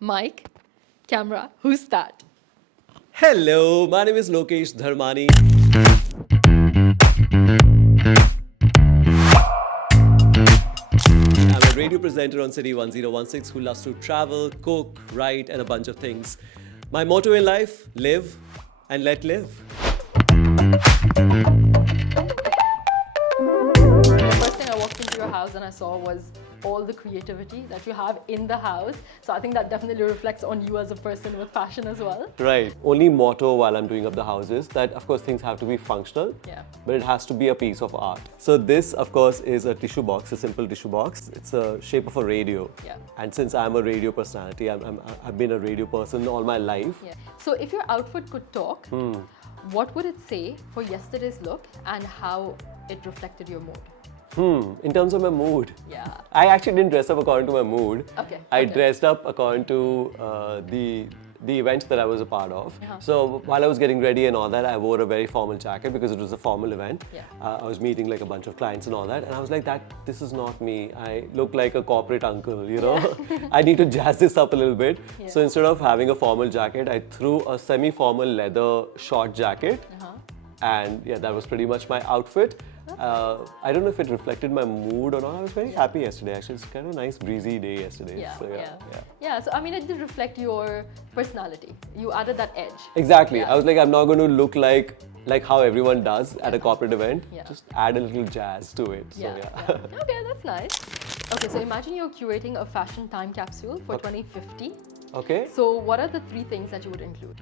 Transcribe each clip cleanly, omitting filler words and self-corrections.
Mic, camera, who's that? Hello, my name is Lokesh Dharmani. I'm a radio presenter on City 1016 who loves to travel, cook, write, and a bunch of things. My motto in life: live and let live. The first thing I walked into your house and I saw was all the creativity that you have in the house. So I think that definitely reflects on you as a person with fashion as well. Right. Only motto while I'm doing up the house is that, of course, things have to be functional, but it has to be a piece of art. So this, of course, is a tissue box, a simple tissue box. It's a shape of a radio. Yeah. And since I'm a radio personality, I've been a radio person all my life. Yeah. So if your outfit could talk, what would it say for yesterday's look and how it reflected your mood? In terms of my mood, Yeah. I actually didn't dress up according to my mood. Okay. I dressed up according to the event that I was a part of. So while I was getting ready and all that, I wore a very formal jacket because it was a formal event. Yeah. I was meeting like a bunch of clients and all that, and I was like, this is not me. I look like a corporate uncle, you know. I need to jazz this up a little bit. Yeah. So instead of having a formal jacket, I threw a semi-formal leather short jacket. And yeah, that was pretty much my outfit. I don't know if it reflected my mood or not. I was very happy yesterday. Actually, it's kind of a nice breezy day yesterday. Yeah, So, yeah. So I mean, it did reflect your personality. You added that edge. Exactly. Yeah. I was like, I'm not going to look like how everyone does at a corporate event. Yeah. Just add a little jazz to it. So Okay, that's nice. Okay, so imagine you're curating a fashion time capsule for 2050. Okay. So what are the 3 things that you would include?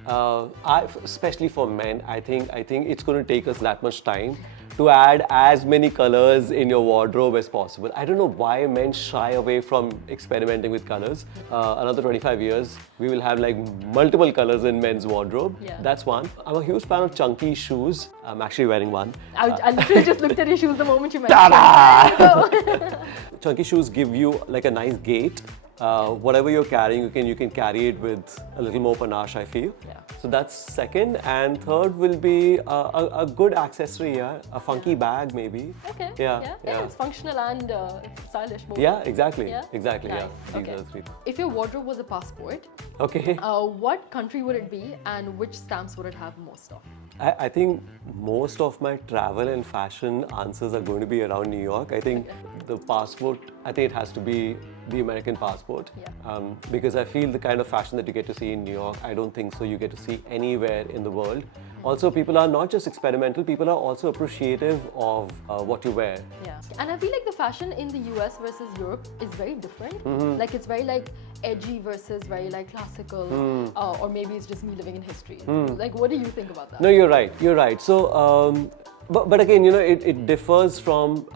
Especially for men, I think it's going to take us that much time to add as many colors in your wardrobe as possible. I don't know why men shy away from experimenting with colors. Another 25 years, we will have like multiple colors in men's wardrobe. Yeah. That's one. I'm a huge fan of chunky shoes. I'm actually wearing one. I literally just looked at your shoes the moment you mentioned it. Chunky shoes give you like a nice gait. Whatever you're carrying, you can carry it with a little more panache, I feel. Yeah. So that's second, and third will be a good accessory, a funky bag maybe. Okay. Yeah. It's functional and stylish. Both. Yeah, exactly. Yeah? Exactly. Nice. Yeah. These are the 3. If your wardrobe was a passport, Okay. what country would it be and which stamps would it have most of? I think most of my travel and fashion answers are going to be around New York. I think the passport, I think it has to be the American passport. Yeah. Because I feel the kind of fashion that you get to see in New York, I don't think so you get to see anywhere in the world. Also, people are not just experimental, people are also appreciative of what you wear. Yeah. And I feel like the fashion in the US versus Europe is very different. Like it's very like edgy versus very like classical, or maybe it's just me living in history. Like, what do you think about that? No, you're right. You're right. So, but again, you know, it differs from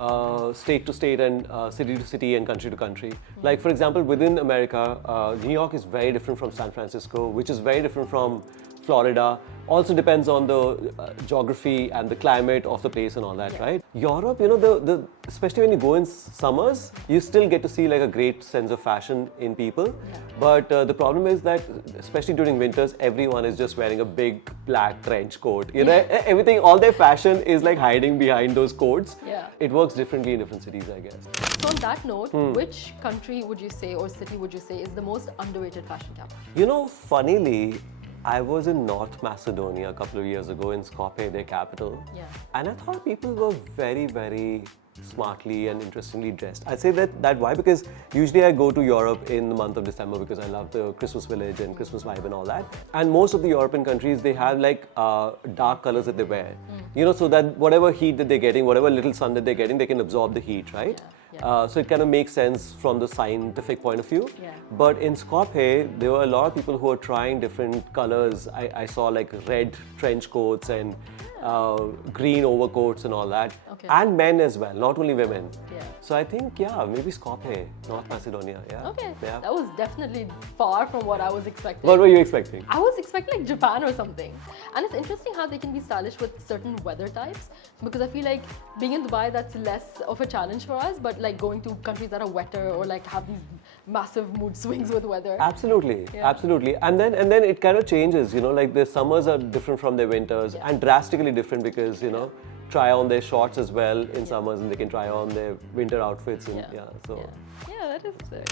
state to state and city to city and country to country. Like, for example, within America, New York is very different from San Francisco, which is very different from Florida. Also depends on the geography and the climate of the place and all that, right? Europe, you know, especially when you go in summers, you still get to see like a great sense of fashion in people. But the problem is that, especially during winters, everyone is just wearing a big black trench coat. You know, everything, all their fashion is like hiding behind those coats. Yeah. It works differently in different cities, I guess. So on that note, which country would you say or city would you say is the most underrated fashion capital? You know, funnily, I was in North Macedonia a couple of years ago in Skopje, their capital. Yeah. And I thought people were very, very smartly and interestingly dressed. I say that why? Because usually I go to Europe in the month of December because I love the Christmas village and Christmas vibe and all that. And most of the European countries, they have like dark colors that they wear. You know, so that whatever heat that they're getting, whatever little sun that they're getting, they can absorb the heat, right? So it kind of makes sense from the scientific point of view. But in Skopje, there were a lot of people who were trying different colors. I saw like red trench coats and green overcoats and all that. And men as well, not only women. So I think, maybe Skopje, North Macedonia. Okay, that was definitely far from what I was expecting. What were you expecting? I was expecting like Japan or something. And it's interesting how they can be stylish with certain weather types, because I feel like being in Dubai, that's less of a challenge for us, but like going to countries that are wetter or like have these massive mood swings with weather. Absolutely, absolutely. And then it kind of changes, you know, like the summers are different from their winters and drastically different because, you know, try on their shorts as well in summers, and they can try on their winter outfits. And yeah, that is sick.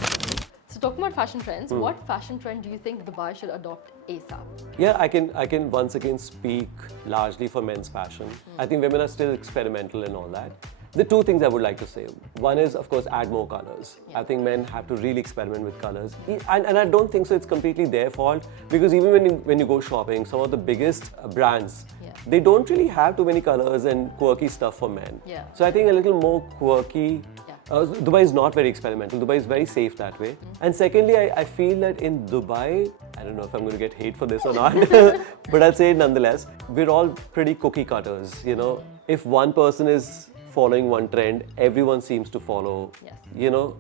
So talking about fashion trends, what fashion trend do you think Dubai should adopt ASAP? Yeah, I can once again speak largely for men's fashion. I think women are still experimental and all that. The two things I would like to say. One is, of course, add more colors. I think men have to really experiment with colors. And I don't think so it's completely their fault, because even when you go shopping, some of the biggest brands, they don't really have too many colors and quirky stuff for men. So I think a little more quirky. Dubai is not very experimental. Dubai is very safe that way. And secondly, I feel that in Dubai, I don't know if I'm going to get hate for this or not, but I'll say it nonetheless, we're all pretty cookie cutters, you know. If one person is following one trend, everyone seems to follow, you know.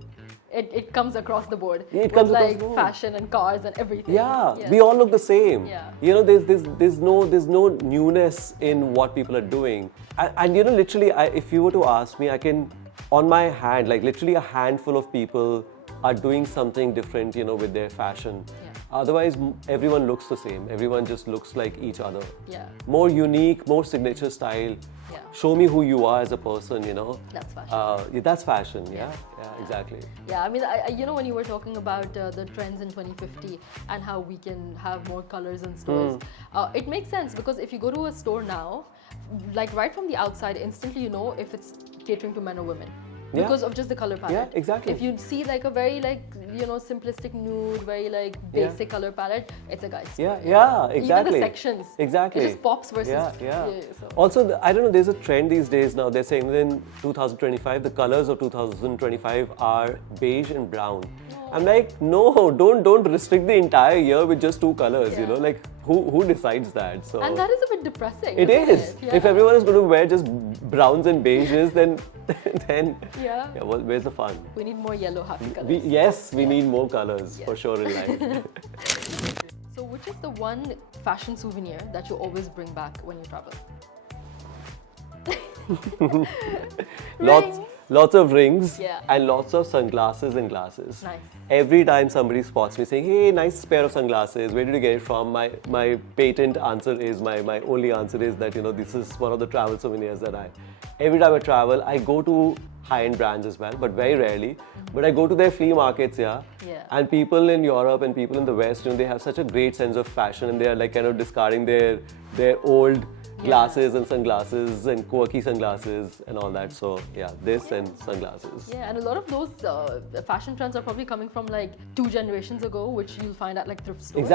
It comes across the board. It comes with across the board. Fashion and cars and everything. Yeah, we all look the same. Yeah. You know, there's no newness in what people are doing. And you know, literally, if you were to ask me, I can, on my hand, like literally a handful of people are doing something different, you know, with their fashion. Otherwise, everyone looks the same. Everyone just looks like each other. More unique, more signature style. Show me who you are as a person, you know. That's fashion. That's fashion, yeah, exactly. Yeah, I mean, you know, when you were talking about the trends in 2050 and how we can have more colors in stores, it makes sense, because if you go to a store now, like right from the outside, instantly you know if it's catering to men or women. Because of just the color palette. Yeah, exactly. If you see like a very you know, simplistic nude, very like basic color palette, it's a guy's store. Yeah, exactly. Even the sections. Exactly. It just pops versus. So. Also, I don't know, there's a trend these days now. They're saying that in 2025, the colors of 2025 are beige and brown. I'm like, no, don't restrict the entire year with just two colors, you know, like who decides that? So and that is a bit depressing. It is. If everyone is going to wear just browns and beiges, then well, where's the fun? We need more yellow happy colors. We need more colors for sure in life. So which is the one fashion souvenir that you always bring back when you travel? Lots of rings and lots of sunglasses and glasses. Nice. Every time somebody spots me saying, hey, nice pair of sunglasses, where did you get it from? My patent answer is, my only answer is that, you know, this is one of the travel souvenirs that every time I travel, I go to high-end brands as well, but very rarely. But I go to their flea markets, and people in Europe and people in the West, you know, they have such a great sense of fashion, and they are like kind of discarding their old glasses and sunglasses and quirky sunglasses and all that. So this and sunglasses. Yeah, and a lot of those fashion trends are probably coming from like 2 generations ago, which you'll find at like thrift stores.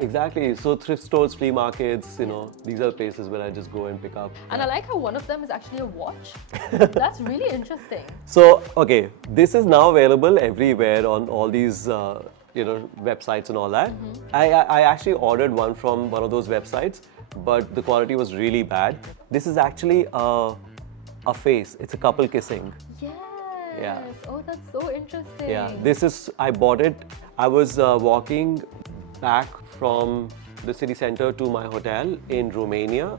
Exactly. So thrift stores, flea markets, you know, these are places where I just go and pick up. And I like how one of them is actually a watch. That's really interesting. So, okay, this is now available everywhere on all these you know, websites and all that. I actually ordered one from one of those websites, but the quality was really bad. This is actually a face. It's a couple kissing. Yes. Oh, that's so interesting. This is, I bought it. I was walking back from the city center to my hotel in Romania.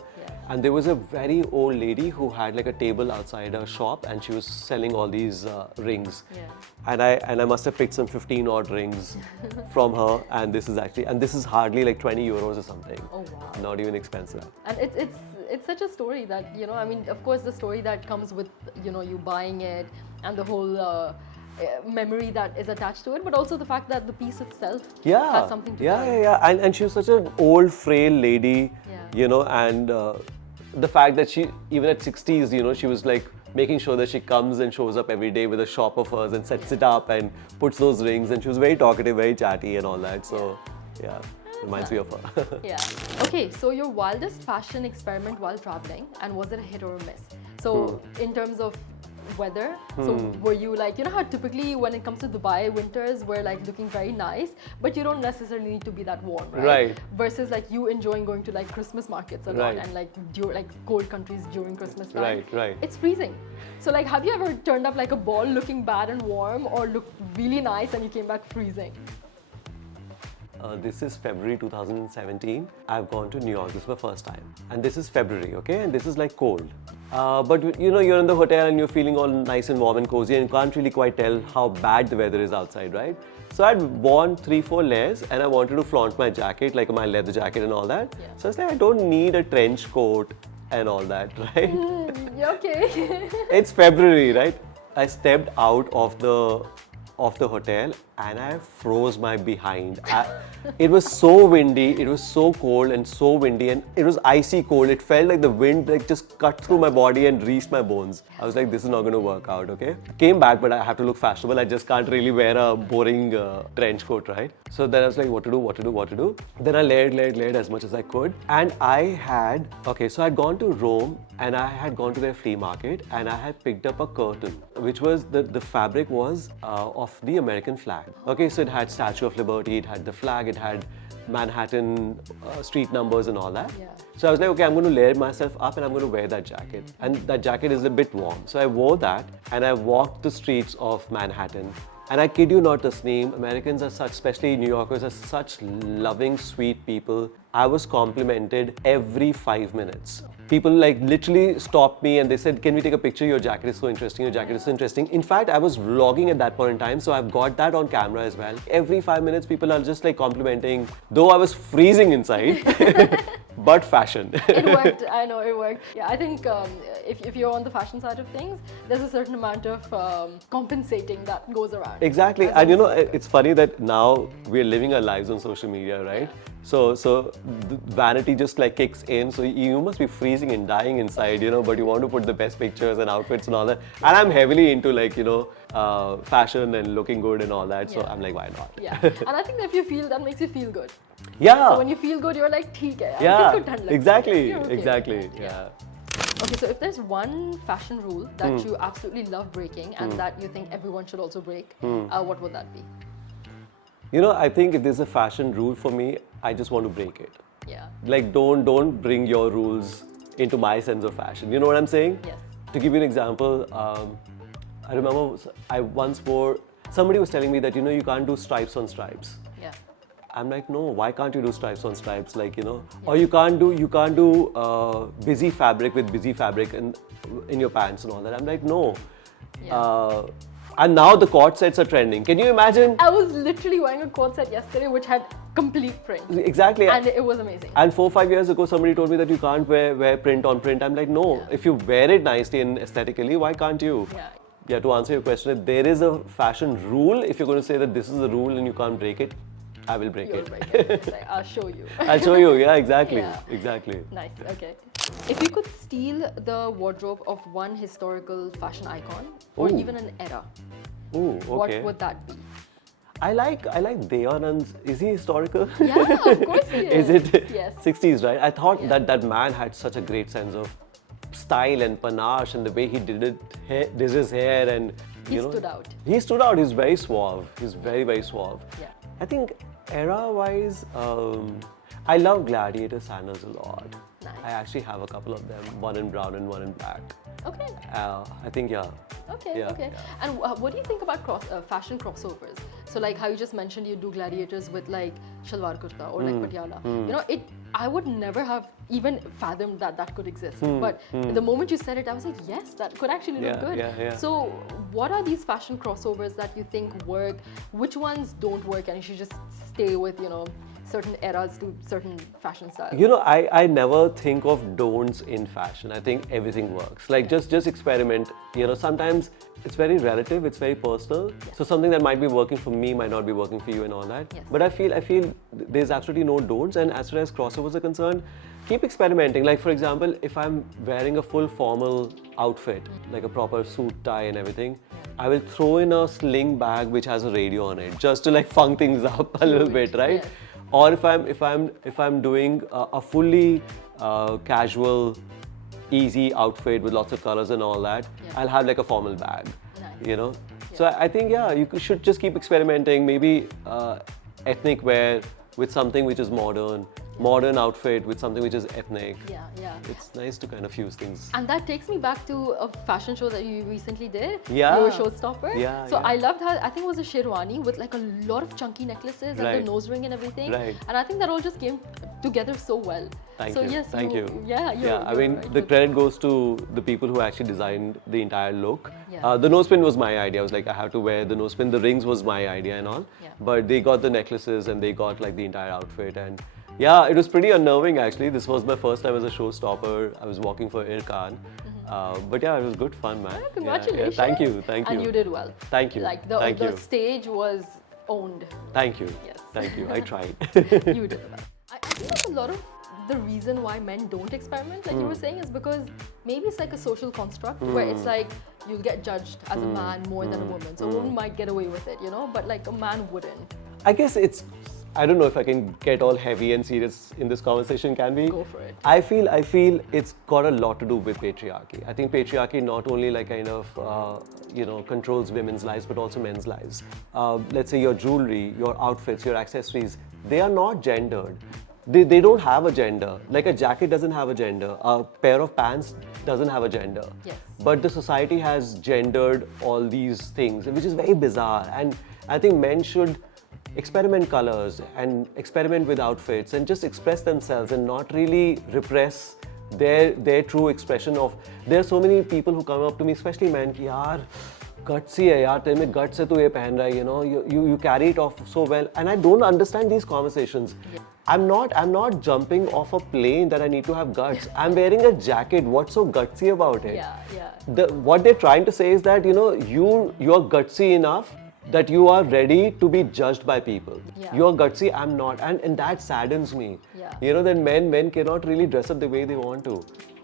And there was a very old lady who had like a table outside her shop, and she was selling all these rings. And I must have picked some 15 odd rings from her, and this is hardly like 20 euros or something. Oh wow. Not even expensive. And it's such a story that, you know, I mean, of course the story that comes with, you know, you buying it and the whole memory that is attached to it, but also the fact that the piece itself has something to do. And she was such an old, frail lady, you know, and the fact that she, even at 60s, you know, she was like making sure that she comes and shows up every day with a shop of hers and sets it up and puts those rings, and she was very talkative, very chatty and all that. So reminds me of her. Okay, so your wildest fashion experiment while traveling, and was it a hit or a miss? So in terms of weather, so were you like, you know how typically when it comes to Dubai, winters we're like looking very nice, but you don't necessarily need to be that warm, right? Versus like you enjoying going to like Christmas markets a lot, and like cold countries during Christmas time. It's freezing. So like, have you ever turned up like a ball looking bad and warm, or looked really nice and you came back freezing? This is February 2017. I've gone to New York. This is my first time. And this is February, okay? And this is like cold. But you know, you're in the hotel and you're feeling all nice and warm and cozy, and you can't really quite tell how bad the weather is outside, right? So I'd worn 3-4 layers, and I wanted to flaunt my jacket, like my leather jacket and all that. So I was like, I don't need a trench coat and all that, right? Yeah, okay. It's February, right? I stepped out of the hotel and I froze my behind. It was so windy, it was so cold and so windy, and it was icy cold. It felt like the wind like just cut through my body and reached my bones. I was like, this is not going to work out, okay? Came back, but I have to look fashionable. I just can't really wear a boring trench coat, right? So then I was like, what to do? Then I layered as much as I could. And so I'd gone to Rome and I had gone to their flea market and I had picked up a curtain, which was, the fabric was of the American flag. Okay, so it had Statue of Liberty, it had the flag, it had Manhattan street numbers and all that. Yeah. So I was like, okay, I'm going to layer myself up and I'm going to wear that jacket. And that jacket is a bit warm. So I wore that and I walked the streets of Manhattan. And I kid you not, Tasneem, Americans are such, especially New Yorkers, are such loving, sweet people. I was complimented every 5 minutes. People like literally stopped me and they said, can we take a picture? Your jacket is so interesting, your jacket is so interesting. In fact, I was vlogging at that point in time, so I've got that on camera as well. Every 5 minutes, people are just like complimenting, though I was freezing inside, but fashion. It worked. I know it worked. Yeah, I think if you're on the fashion side of things, there's a certain amount of compensating that goes around. Exactly. And you know, it's funny that now we're living our lives on social media, right? So the vanity just like kicks in. So you must be freezing and dying inside, you know, but you want to put the best pictures and outfits and all that. And I'm heavily into like, you know, fashion and looking good and all that. So I'm like, why not? Yeah. And I think that if you feel, that makes you feel good. Yeah. So when you feel good, you're like, theek hai. Yeah. Like, Exactly. you're okay. Exactly. Yeah. Okay, so if there's one fashion rule that you absolutely love breaking and that you think everyone should also break, what would that be? You know, I think if there's a fashion rule for me, I just want to break it. Yeah. Like, don't bring your rules into my sense of fashion. You know what I'm saying? Yes. To give you an example, I remember I once wore, somebody was telling me that, you know, you can't do stripes on stripes. Yeah. I'm like, no, why can't you do stripes on stripes? Like, you know, or you can't do busy fabric with busy fabric in your pants and all that. I'm like, no. Yeah. And now the cord sets are trending. Can you imagine? I was literally wearing a cord set yesterday which had complete print. Exactly. And it was amazing. And 4-5 years ago, somebody told me that you can't wear print on print. I'm like, no, if you wear it nicely and aesthetically, why can't you? Yeah. Yeah, to answer your question, if there is a fashion rule, if you're going to say that this is a rule and you can't break it, I will break You'll it. break it. It's like, I'll show you. I'll show you, yeah, exactly. Yeah. Exactly. Nice, okay. If you could steal the wardrobe of one historical fashion icon or Ooh. even an era, Ooh, okay. what would that be? I like Devanand's. Is he historical? Yeah, of course he is. Is it Yes. 60s, right? I thought Yeah. that man had such a great sense of style and panache and the way he did his hair and He stood out. He stood out. He's very suave. He's very, very suave. Yeah. I think era-wise, I love gladiator sandals a lot. Nice. I actually have a couple of them, one in brown and one in black. Okay. I think, yeah. Okay, Yeah, okay. yeah. And what do you think about fashion crossovers? So like how you just mentioned you do gladiators with like shalwar kurta or like patiala. You know, I would never have even fathomed that could exist. But the moment you said it, I was like, yes, that could actually look Yeah, good. yeah, yeah. So what are these fashion crossovers that you think work? Which ones don't work and you should just stay with, you know, certain eras to certain fashion styles? You know, I never think of don'ts in fashion. I think everything works. Like just experiment. You know, sometimes it's very relative, it's very personal. So something that might be working for me might not be working for you and all that. Yes. But I feel there's absolutely no don'ts. And as far as crossovers are concerned, keep experimenting. Like for example, if I'm wearing a full formal outfit, like a proper suit, tie and everything, I will throw in a sling bag which has a radio on it, just to like funk things up a little bit, right? Yes. Or if I'm doing a fully casual, easy outfit with lots of colors and all that, I'll have like a formal bag, Nice. you know. So I think you should just keep experimenting. Maybe ethnic wear with something which is modern outfit with something which is ethnic. Yeah, yeah. It's nice to kind of fuse things. And that takes me back to a fashion show that you recently did. Yeah. You were showstopper. Yeah, So yeah. I loved how, I think it was a sherwani with like a lot of chunky necklaces and Right. the nose ring and everything. Right. And I think that all just came together so well. Thank so you. yes, Thank you. Yeah, I mean, the credit goes to the people who actually designed the entire look. Yeah. The nose pin was my idea. I was like, I have to wear the nose pin. The rings was my idea and all. Yeah. But they got the necklaces and they got like the entire outfit. And Yeah, it was pretty unnerving actually. This was my first time as a showstopper. I was walking for Irkan. But yeah, it was good fun, man. Yeah, congratulations. Thank you, thank you. And you did well. Thank you. Like Thank the you. stage was owned. Thank you. Yes. Thank you. I tried. You did well. I think that a lot of the reason why men don't experiment, like you were saying, is because maybe it's like a social construct where it's like you'll get judged as a man more than a woman. So a woman might get away with it, you know, but like a man wouldn't. I guess it's, I don't know if I can get all heavy and serious in this conversation, can we? Go for it. I feel it's got a lot to do with patriarchy. I think patriarchy not only like kind of, controls women's lives, but also men's lives. Let's say your jewelry, your outfits, your accessories, they are not gendered. They don't have a gender. Like a jacket doesn't have a gender. A pair of pants doesn't have a gender. Yes. But the society has gendered all these things, which is very bizarre. And I think men should experiment colors and experiment with outfits and just express themselves and not really repress their true expression of. There are so many people who come up to me, especially men, ki yaar, gutsy hai yaar, tere mein guts hai tu ye pehen raha hai, you know, you carry it off so well. And I don't understand these conversations. Yeah. I'm not jumping off a plane that I need to have guts. I'm wearing a jacket. What's so gutsy about it? Yeah. What they're trying to say is that, you know, you're gutsy enough that you are ready to be judged by people. Yeah. You're gutsy, I'm not. And that saddens me. Yeah. You know, that men cannot really dress up the way they want to.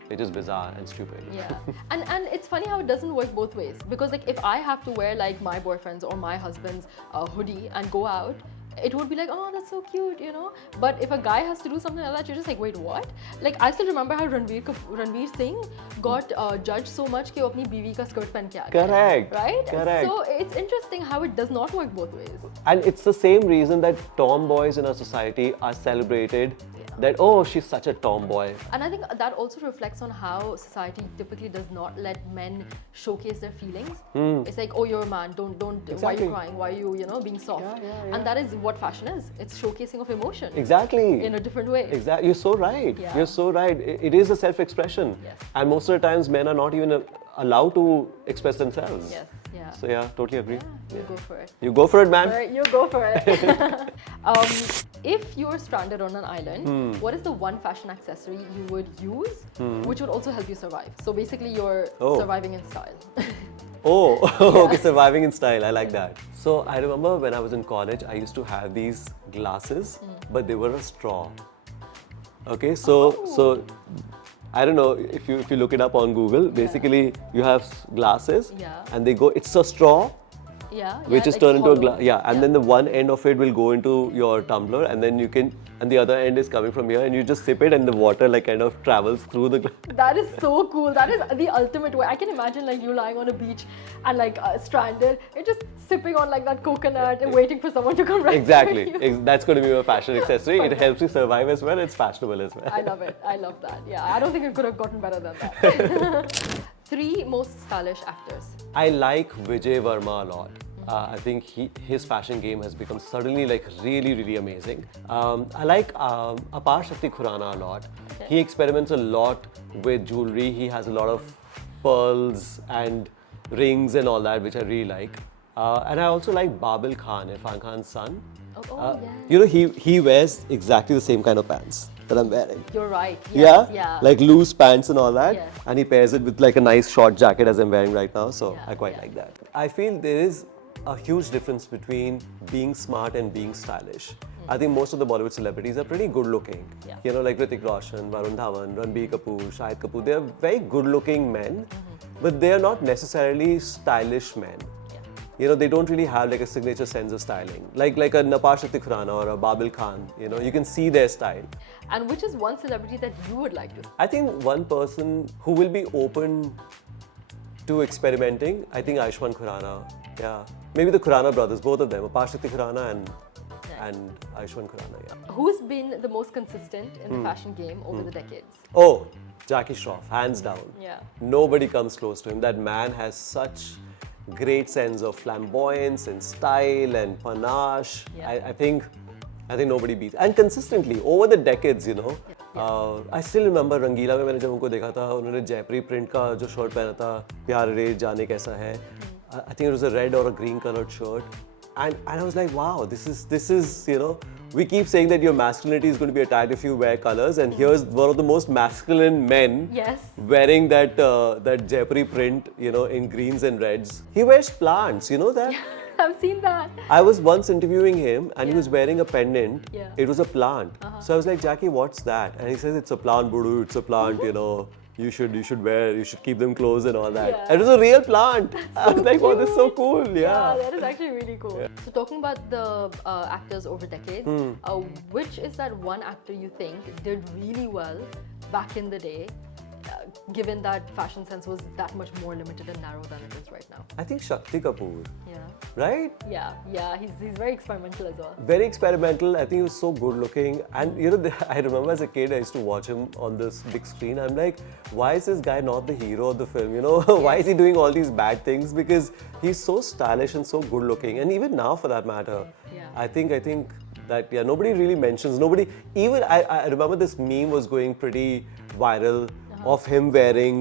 It is bizarre and stupid. Yeah. And it's funny how it doesn't work both ways. Because like if I have to wear like my boyfriend's or my husband's hoodie and go out, it would be like, oh, that's so cute, you know. But if a guy has to do something like that, you're just like, wait, what? Like I still remember how Ranveer Singh got judged so much कि वो अपनी बीवी का skirt पहन के आ गया. Correct. Right? Correct. So it's interesting how it does not work both ways. And it's the same reason that tomboys in our society are celebrated. That, oh, she's such a tomboy. And I think that also reflects on how society typically does not let men showcase their feelings. It's like, oh, you're a man, don't Exactly. why are you crying? Why are you, being soft? Yeah. And that is what fashion is. It's showcasing of emotion. Exactly. In a different way. Exactly. You're so right. Yeah. You're so right. It is a self-expression. Yes. And most of the times men are not even allowed to express themselves. Yes. Yeah. So yeah, totally agree. Yeah, you go for it. You go for it, man. All right, you go for it. If you were stranded on an island, what is the one fashion accessory you would use which would also help you survive? So basically you're surviving in style. Okay, surviving in style. I like that. So I remember when I was in college, I used to have these glasses, but they were a straw. Okay, so I don't know if you look it up on Google. Basically, you have glasses, and they go. It's a straw. Which is like turned into a hollow. glass. And then the one end of it will go into your tumbler, and then you can, and the other end is coming from here, and you just sip it, and the water like kind of travels through the glass. That is so cool. That is the ultimate way. I can imagine like you lying on a beach and like stranded, you're just sipping on like that coconut and waiting for someone to come rescue Exactly. you. That's going to be a fashion accessory. It helps you survive as well. It's fashionable as well. I love it. I love that. Yeah, I don't think it could have gotten better than that. 3 most stylish actors. I like Vijay Varma a lot. I think his fashion game has become suddenly like really amazing. I like Apar Shakti Khurana a lot. Okay. He experiments a lot with jewelry. He has a lot of pearls and rings and all that, which I really like. And I also like Babil Khan, Irfan Khan's son. Yeah. You know, he wears exactly the same kind of pants that I'm wearing. You're right. Yes, yeah. Like loose pants and all that. Yes. And he pairs it with like a nice short jacket as I'm wearing right now. So Yeah, I quite yeah. like that. I feel there is a huge difference between being smart and being stylish. I think most of the Bollywood celebrities are pretty good looking. Yeah. You know, like Hrithik Roshan, Varun Dhawan, Ranbir Kapoor, Shahid Kapoor. They're very good looking men, but they are not necessarily stylish men. You know, they don't really have like a signature sense of styling. Like a Apar Shakti Khurana or a Babil Khan, you know, you can see their style. And which is one celebrity that you would like to? I think one person who will be open to experimenting, I think Ayushmann Khurrana. Yeah. Maybe the Khurrana brothers, both of them, Apar Shakti Khurrana and Ayushmann Khurrana, yeah. Who's been the most consistent in the fashion game over the decades? Oh, Jackie Shroff, hands down. Yeah. Nobody comes close to him. That man has such great sense of flamboyance and style and panache. Yeah. I think nobody beats. And consistently, over the decades, you know. I still remember Rangila में मैंने जब उनको देखा था, उन्होंने जयपुरी print का जो shirt पहना था, प्यार रे जाने कैसा है. I think it was a red or a green colored shirt. And I was like, wow, this is, you know, we keep saying that your masculinity is going to be attacked if you wear colors, and here's one of the most masculine men Yes. wearing that that Jaipuri print, in greens and reds. He wears plants, you know that? I've seen that. I was once interviewing him and he was wearing a pendant. Yeah. It was a plant. So I was like, Jackie, what's that? And he says, it's a plant, Budu, it's a plant, You should keep them close and all that. Yeah. And it was a real plant. I was like, wow, this is so cute. cool. Yeah, Yeah. that is actually really cool. Yeah. So talking about the actors over decades, which is that one actor you think did really well back in the day, given that fashion sense was that much more limited and narrow than it is right now? I think Shakti Kapoor, Yeah. right? Yeah, he's very experimental as well. Very experimental. I think he was so good looking. And I remember as a kid, I used to watch him on this big screen. I'm like, why is this guy not the hero of the film? Why is he doing all these bad things? Because he's so stylish and so good looking. And even now, for that matter, Yeah. I think that nobody really mentions. I remember this meme was going pretty viral of him wearing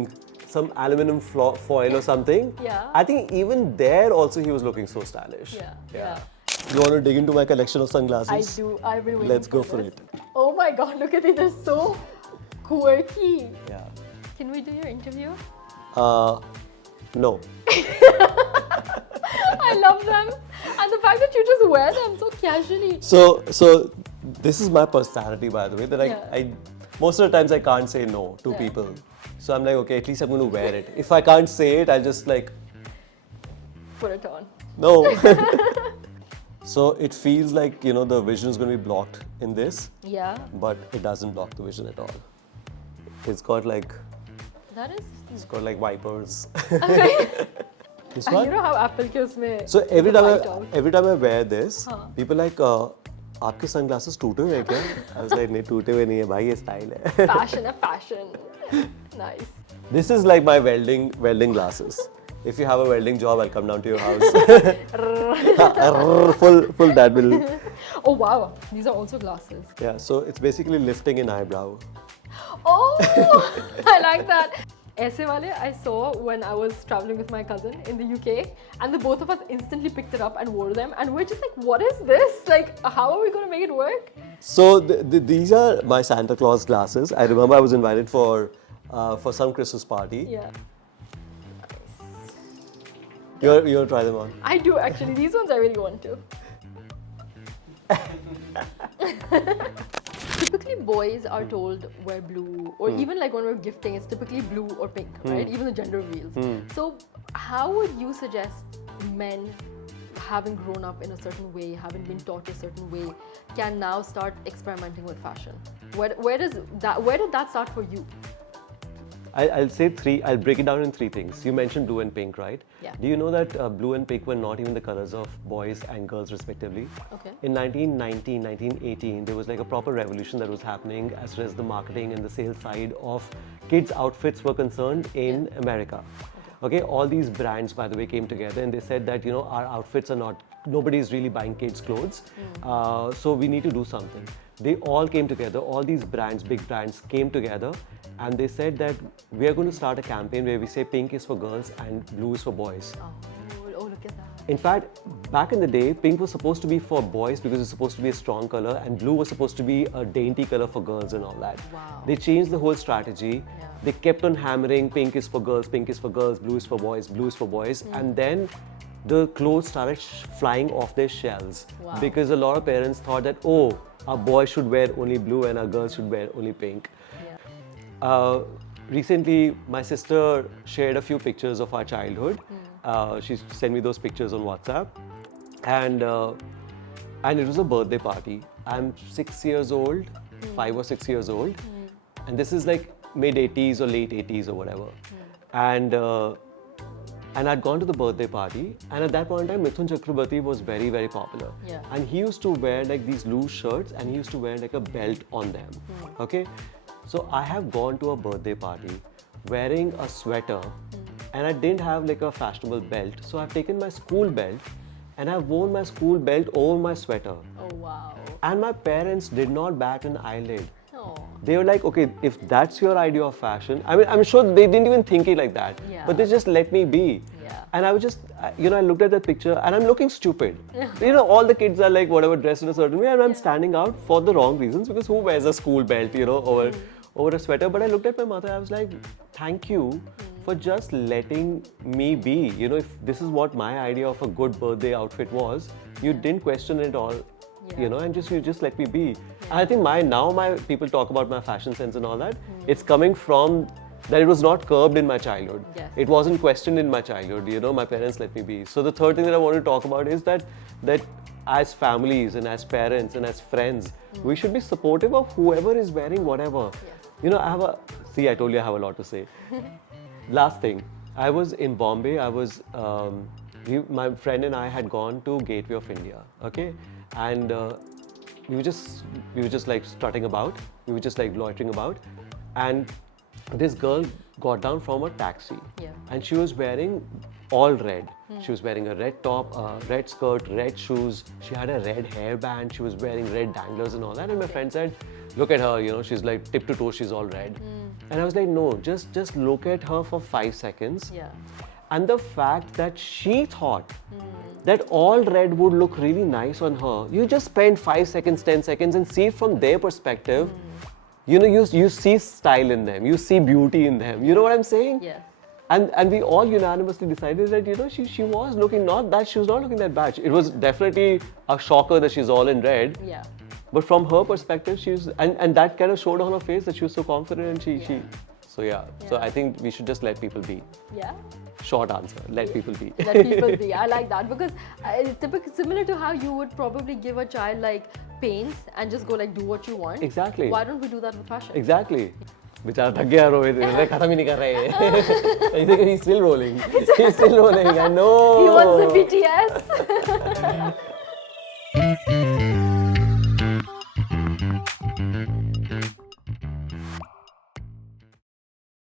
some aluminum foil or something. Yeah. I think even there also he was looking so stylish. Yeah. You want to dig into my collection of sunglasses? I do. I've been waiting. Let's go for this. it. Oh my God! Look at these. They're so quirky. Yeah. Can we do your interview? No. I love them, and the fact that you just wear them so casually. So this is my personality, by the way, that Yeah. I most of the times I can't say no to Yeah. people. So I'm like, okay, at least I'm going to wear it. If I can't say it, I'll just like, Put it on. no. So it feels like, the vision is going to be blocked in this, Yeah. but it doesn't block the vision at all. It's got like wipers. Okay. This And one? you know how Apple ke usme So every it's a time white out. every time I wear this, हाँ. people like, आपके sunglasses टूटे हुए हैं क्या? I was like, नहीं टूटे हुए नहीं है भाई, ये style है. Fashion, a fashion. Nice. This is like my welding glasses. If you have a welding job, I'll come down to your house. full that will. Oh wow, these are also glasses. Yeah, so it's basically lifting an eyebrow. Oh, I like that. Aise wale I saw when I was traveling with my cousin in the UK, and the both of us instantly picked it up and wore them, and we're just like, what is this? Like, how are we going to make it work? So these are my Santa Claus glasses. I remember I was invited for some Christmas party. Yeah. You want to try them on? I do actually. These ones I really want to. Typically, boys are told wear blue, or even like when we're gifting, it's typically blue or pink, right? Even the gender reveals. So, how would you suggest men, having grown up in a certain way, having been taught a certain way, can now start experimenting with fashion? Where did that start for you? I'll say three. I'll break it down in three things. You mentioned blue and pink, right? Yeah. Do you know that blue and pink were not even the colors of boys and girls respectively? Okay. In 1919, 1918, there was like a proper revolution that was happening as far as the marketing and the sales side of kids' outfits were concerned in America. Okay, all these brands, by the way, came together and they said that, our outfits are not, nobody's really buying kids' clothes. So we need to do something. They all came together, all these brands, big brands came together, and they said that we are going to start a campaign where we say pink is for girls and blue is for boys. Oh, look at that. In fact, back in the day, pink was supposed to be for boys because it's supposed to be a strong color, and blue was supposed to be a dainty color for girls and all that. Wow. They changed the whole strategy. Yeah. They kept on hammering pink is for girls, pink is for girls, blue is for boys, blue is for boys, and then the clothes started flying off their shelves. Wow. Because a lot of parents thought that, our boys should wear only blue and our girls should wear only pink. Yeah. Recently, my sister shared a few pictures of our childhood. She sent me those pictures on WhatsApp, and it was a birthday party. I'm 6 years old, 5 or 6 years old, and this is like mid 80s or late 80s or whatever. And I'd gone to the birthday party, and at that point in time, Mithun Chakrabarti was very, very popular. Yeah. And he used to wear like these loose shirts, and he used to wear like a belt on them. Okay, so I have gone to a birthday party wearing a sweater, and I didn't have like a fashionable belt. So I've taken my school belt, and I've worn my school belt over my sweater. Oh wow. And my parents did not bat an eyelid. Oh. They were like, okay, if that's your idea of fashion, I mean, I'm sure they didn't even think it like that. Yeah. But they just let me be. Yeah. And I was just, I looked at that picture and I'm looking stupid. All the kids are like whatever dressed in a certain way, and I'm standing out for the wrong reasons, because who wears a school belt, over a sweater? But I looked at my mother, I was like, thank you for just letting me be. If this is what my idea of a good birthday outfit was, you didn't question it all. And you just let me be. And I think my people talk about my fashion sense and all that. It's coming from that it was not curbed in my childhood. Yes. It wasn't questioned in my childhood. My parents let me be. So the third thing that I want to talk about is that as families and as parents and as friends, we should be supportive of whoever is wearing whatever. Yes. I told you I have a lot to say. Last thing, I was in Bombay. My friend and I had gone to Gateway of India. Okay. And we were just like strutting about. We were just like loitering about, and this girl got down from a taxi, and she was wearing all red. She was wearing a red top, red skirt, red shoes. She had a red hairband. She was wearing red danglers and all that. And my friend said, "Look at her. She's like tip to toe. She's all red." And I was like, "No, just look at her for 5 seconds." Yeah. And the fact that she thought that all red would look really nice on her, you just spend 5 seconds, 10 seconds and see it from their perspective. You see style in them, you see beauty in them. You know what I'm saying? Yes. And we all unanimously decided that she was looking she was not looking that bad. It was definitely a shocker that she's all in red. Yeah. But from her perspective, and that kind of showed on her face that she was so confident, and So I think we should just let people be. Yeah. Short answer, let people be. Let people be. I like that, because it's similar to how you would probably give a child like paints and just go like do what you want. Exactly. Why don't we do that with fashion? Exactly. बेचारा थक गया रोहित खत्म ही नहीं कर रहे he's still rolling. He's still rolling. I know. He wants the BTS.